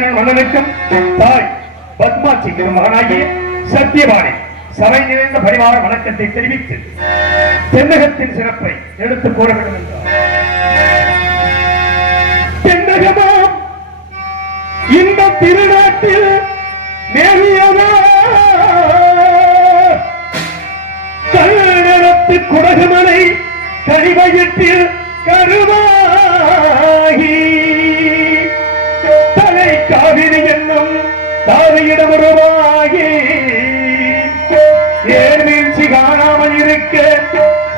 விஜயசேனன் மன்னனுக்கும் தாய் பத்மாட்சிக்கு மகனாகிய சத்தியவாணி சபை நிறைந்த பரிவார வணக்கத்தை தெரிவித்து தென்னகத்தின் சிறப்பை எடுத்துக் கூற வேண்டும் என்றார். தென்னகமா இந்த திருநாட்டில் மேலியதா கல்நடத்து குடகுமலை கனிவயிற்றில் கருவாகி தலை காவிரி என்னும் தாவியிடம் உருவாகி ஏர் வீழ்ச்சி காணாமல் இருக்க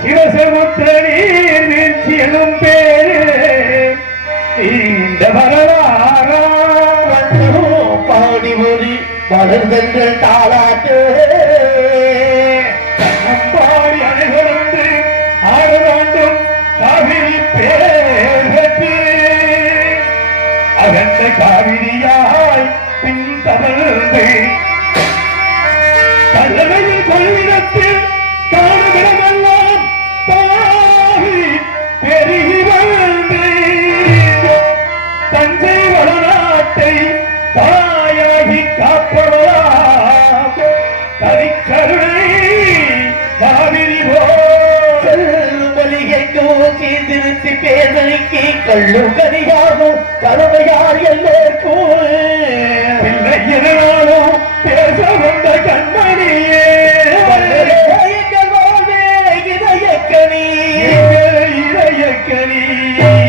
சிவசமுத்திர நீர் வீழ்ச்சி எனும் பேரு இந்த வரலாறா பாடி ஒளி வளர்ந்தங்கள் தாளாட்டு பாடி அனைவருந்து ஆறு வேண்டும் காவிரி பேரத்து அகன்ற காவிரியாய் பின் தவழ்ந்து கல்லணையில் கொள்ளிடத்தில் காணுமிடமெல்லாம் தாவி பெருகி வந்து தஞ்சை வளநாட்டை தாயாகி காப்பவராம் தனிக்கருணை காவிரி போலிகை திருத்தி பேரணிக்கு கள்ளும் கனியாகும் கருமையார் எல்லோருக்கும் பிள்ளையினாலும் பேச வந்த கண்மணியே இதயக்கணி இதயக்கணி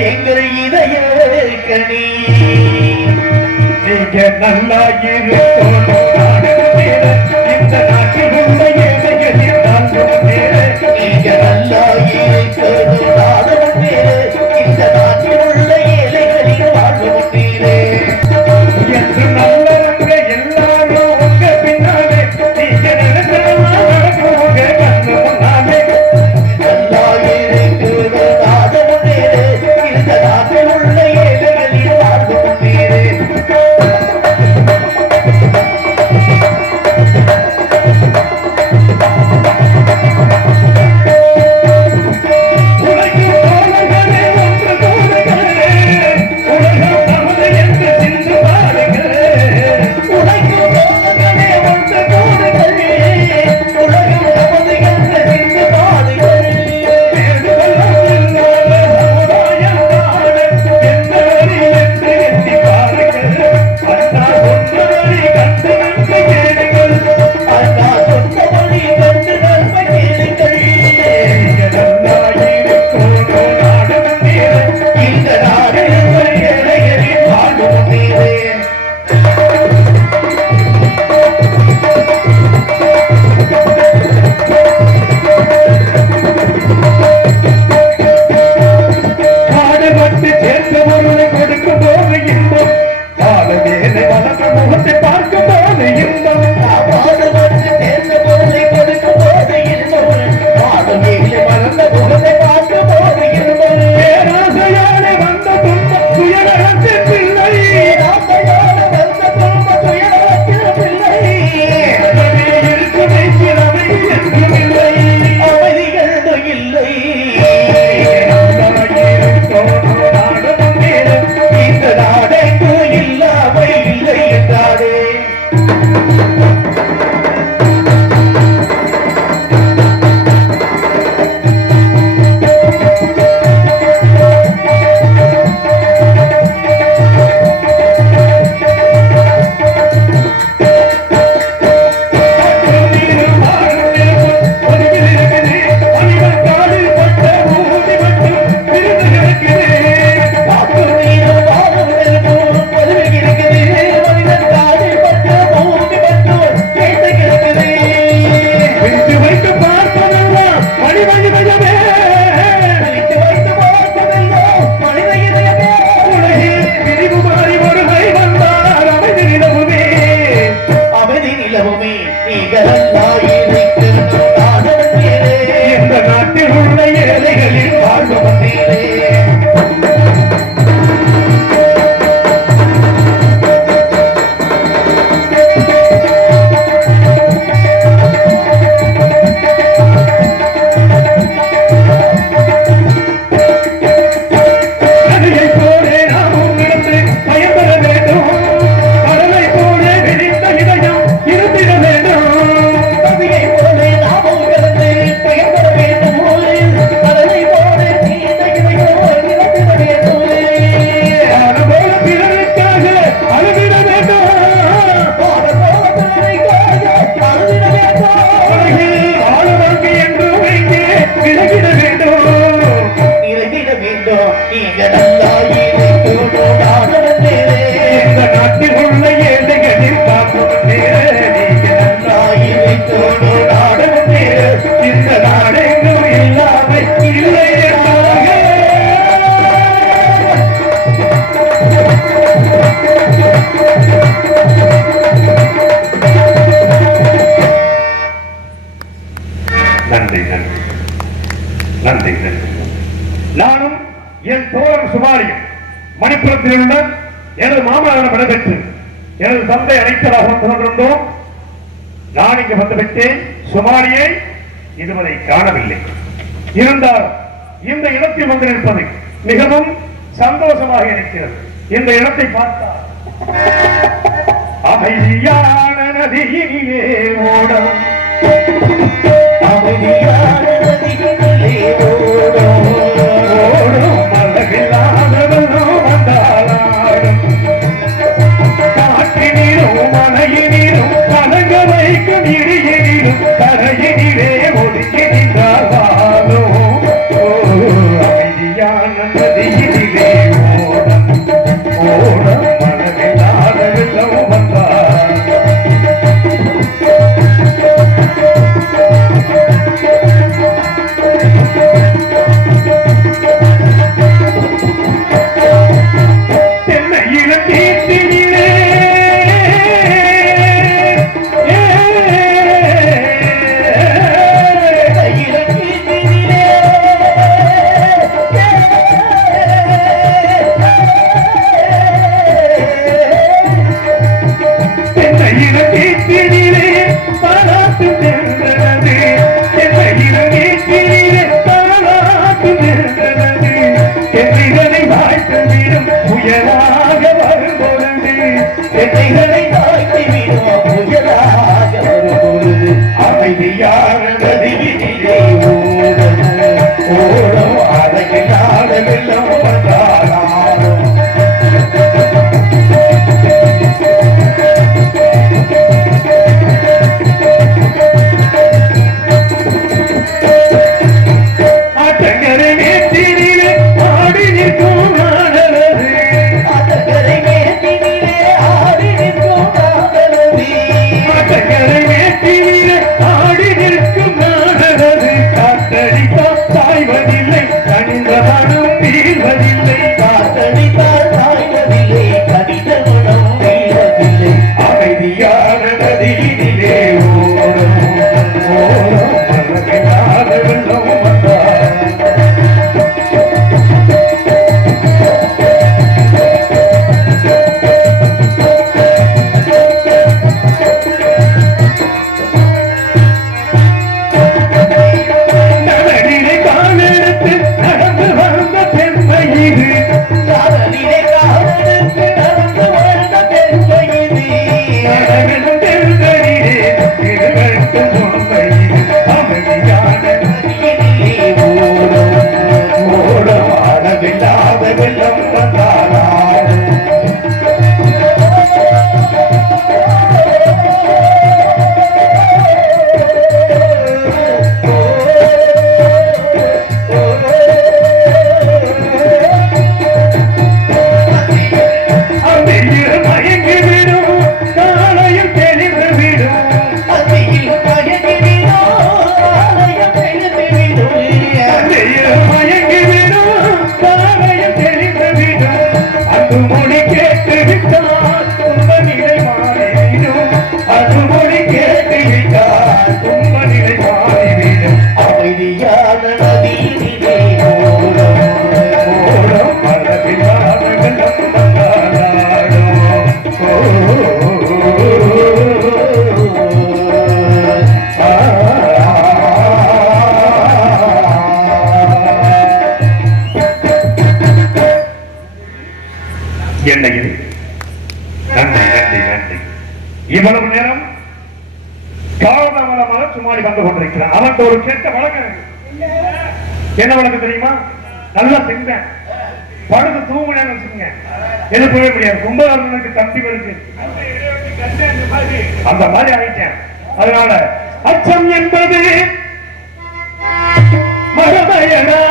எங்கள் இதயக்கணி நீங்க நல்லா இருக்கணும் இந்த நாட்டில் உள்ள ஏழைகளில் நான்கும் பேரு நீங்க நல்லா இருக்கணும் நானும் பேரு இந்த நாட்டில் உள்ள ஏழைகளில் வாழும் பேரு என்று நல்லவங்க எல்லாரும் உங்க பின்னாலே நீங்க நினைச்சதெல்லாம் நடக்கும் உங்க கண்ணு முன்னாலே நல்லா இருக்கணும் நானும் பேரு இந்த நாட்டில் உள்ள ஏழைகளில் வாழும் பேரு நன்றி நன்றி. நானும் என் தோழர் சுமாரியும் மணிப்புரத்தில் உள்ள எனது மாமனாரிடம் விடைபெற்று எனது தந்தை அனைத்தராக வந்து கொண்டிருந்தோம். நான் இங்கு வந்துவிட்டேன். சுமாரியை இதுவரை காணவில்லை. இருந்தால் இந்த இடத்தில் வந்து நிற்பது மிகவும் சந்தோஷமாக இருக்கிறது. இந்த இடத்தை பார்த்தால் அமைதியான நதியிலே ஓடும், அமைதியான நதியிலே ஓடும், ஓடும் மலகில்லாதவனும் வந்தாளாடும், காற்றினிலும் மலையினிலும் கலங்க வைக்கும் இடியினிலும் தரையினிலே ஒதுக்கி நின்றார் வாழோ. அமைதியான நதியினிலே ஓடும், ஓடும் மலகில்லாதவனும் வந்தாள். அமைதியான நதியிலே ஓடும், ஓடும் அழகில்லாத வெள்ளம் வந்தாளாடும். ஆட்டங்கரை மேட்டினிலே ஆடி நிற்கும் நாடலது, ஆட்டங்கரை மேட்டினிலே ஆடி நிற்கும் நாடலது, ஆட்டங்கரை மேட்டினிலே ஆடி நிற்கும் நாடலது, காத்தடித்தால் சாய்வதில்லை கனிந்த மனம் வீழ்வதில்லை, காத்தடித்தால் சாய்வதில்லை கடித மனம் வீழ்வதில்லை. அமைதியான நதியினிலே ஓடும், ஓடும் மலகில்லாத வெள்ளம் வந்தாள். நலனிலே காலெடுத்து நடந்து வந்த பெண்மை இது, காதலிலே காதலுக்கு நடந்து வாழ்ந்த பெண்மை இது. நடவிலும் தெருக்களிலே இருவருக்கும் உண்மை இது. அமைதியான நதியினிலே ஓடும், ஓடும் அளவில்லாத வெள்ளம் வந்தாளாடும். அம்பியில் மயங்கி விடும், காலையில் தெளிந்து விடும், அந்தியில் மயங்கிவிடும், ஆலயம் எழுந்துவிடும். அம்பியில் மயங்கி விடும், காலையில் தெளிந்து விடும். அது மொழி கேட்டு விட்டால் துன்ப நிலை மாறிவிடும், அது மொழி கேட்டு விட்டால் துன்ப நிலை மாறிவிடும். அமைதியான நதியினிலே ஓடும், ஓடும் அளவில்லாத வெள்ளம் வந்தாளாடும். என்னையில் நன்றி நன்றி நன்றி. இவ்வளவு நேரம் காரணமாக சுமாரி வந்து கொண்டிருக்கிறான். அவன் ஒரு கேட்ட வழக்கம் இருக்கு. என்ன வழக்கம் தெரியுமா? நல்லா திங்க படுத்து தூங்குனேன்னு வச்சுக்கோங்க, எழுப்பவே முடியாது. கும்பகாரனுக்கு தம்பி இருக்கு, அந்த மாதிரி ஆயிட்டேன். அதனால அச்சம் என்பது மரபயனா,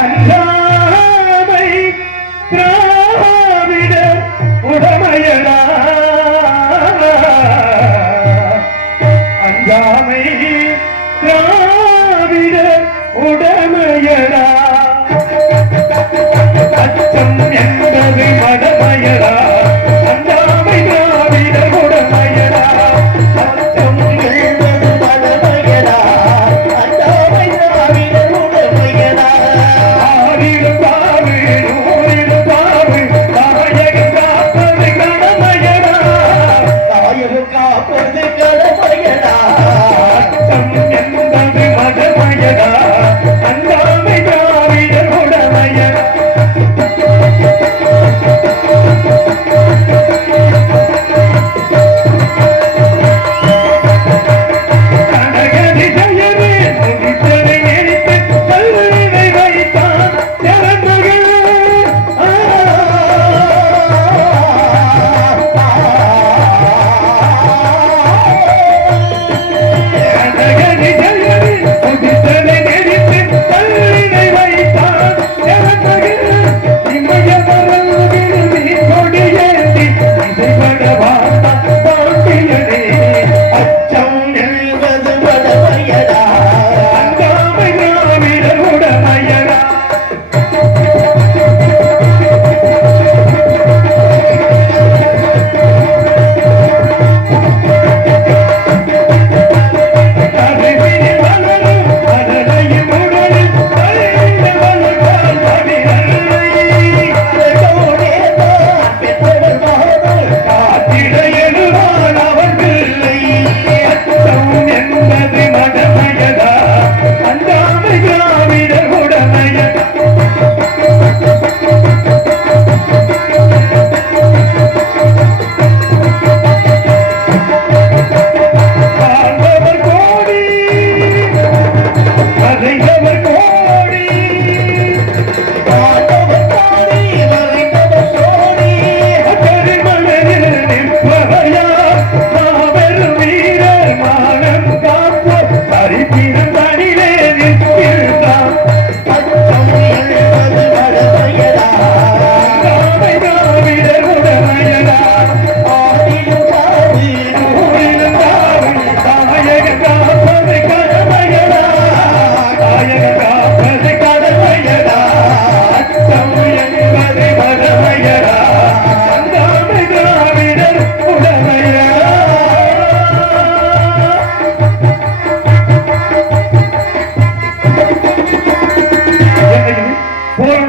அஞ்சாமை திராவிட உடமையனா, அஞ்சாமை திராவிட உடமையனா, அச்சம் என்பது மடமையனா, அஞ்சாமை திராவிட உடமையனா, அச்சம் என்பது மடமையடா, அஞ்சாமை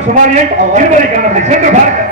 தோழன் சுமாரியை இருவரை காணவில்லை. சென்று பாருங்கள்.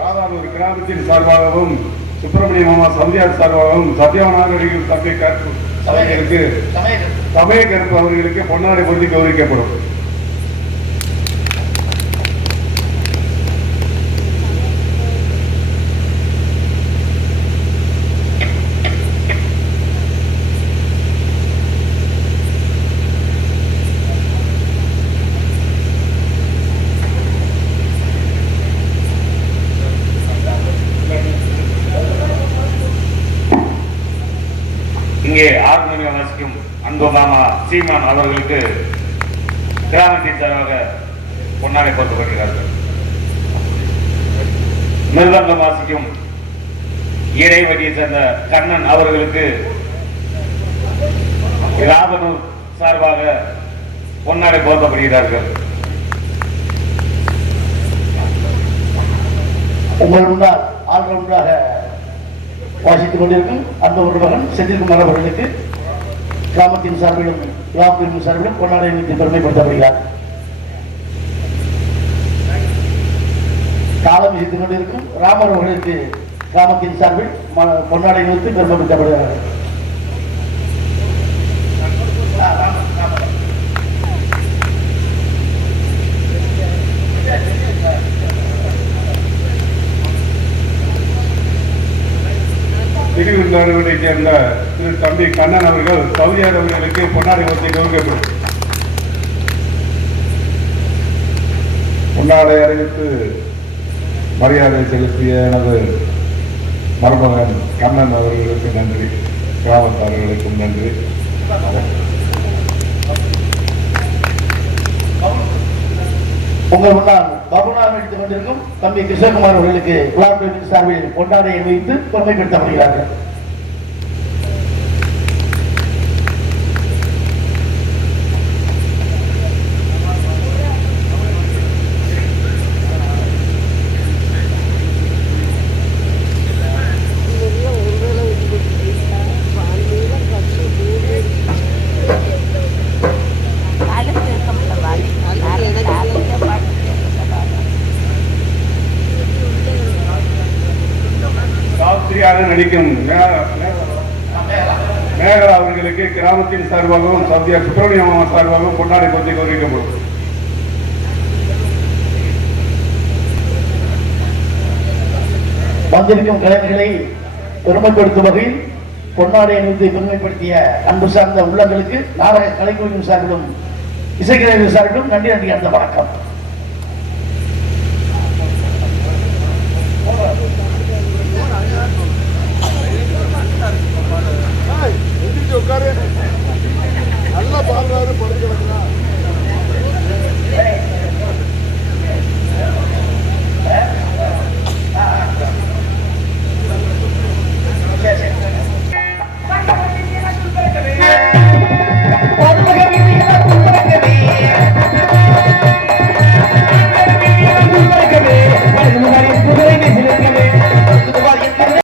ராதாபுர கிராமத்தின் சார்பாகவும் சுப்பிரமணிய மாமா சந்தியார் சார்பாகவும் சத்யவநாதர்கள் தம்பி சபைகளுக்கு சமய கருப்பு அவர்களுக்கு பொன்னாடை பொருத்தி கௌரவிக்கப்படும். இங்கே ஆர்மோனியம் வாசிக்கும் அன்பு மாமா சீமான் அவர்களுக்கு கிராமத்தின் சார்பாக பொன்னாடை போர்த்தப்படுகிறார்கள். மிருதங்கம் வாசிக்கும் இடைவெளியை சேர்ந்த கண்ணன் அவர்களுக்கு ராதனூர் சார்பாக பொன்னாடை போர்த்தப்படுகிறார்கள். உங்கள் முன்னால் ஆல்ரவுண்டராக வாசித்துக் கொண்டிருக்கும் அந்த ஒரு மகன் செந்தில்குமார் அவர்களுக்கு கிராமத்தின் சார்பிலும் கிராமத்தின் சார்பிலும் பொன்னாடை நிறுத்தி பெருமைப்படுத்தப்படுகிறார். காலம் இசைத்துக் கொண்டிருக்கும் ராமர் அவர்களுக்கு கிராமத்தின் சார்பில் பொன்னாடை நிறுத்தி பெருமைப்படுத்தப்படுகிறார். திருவிழாவை சேர்ந்த திரு தம்பி கண்ணன் அவர்கள் சௌதியார் அவர்களுக்கு பொன்னாடை பொருத்தி கௌரவிக்கப்படும். பொன்னாடை அறிவித்து மரியாதை செலுத்திய எனது மருமகன் கண்ணன் அவர்களுக்கு நன்றி, கிராமத்தார்களுக்கும் நன்றி. உங்கள் முன்னால் பபுனாக நடித்துக் கொண்டிருக்கும் தம்பி கிருஷ்ணகுமார் அவர்களுக்கு விழாக்குழுவின் சார்பில் பொன்னாடையை வைத்து பெருமைப்படுத்தப்படுகிறார்கள். நடிக்கும் மேகலா அவர்களுக்கு கிராமத்தின் சார்பாகவும் சந்தியா சுப்பிரமணிய மாமா சார்பாகவும் பொன்னாடை பொருத்தி கௌரவிக்கப்படும். வந்திருக்கும் கலைஞர்களை பெருமைப்படுத்தும் வகையில் பொன்னாடை நிறுத்தி பெருமைப்படுத்திய அன்பு சார்ந்த உள்ளங்களுக்கு நாடக கலைக்குழுவின் சார்பிலும் இசைக்கலைஞர் சார்பிலும் நன்றி அந்த வணக்கம்.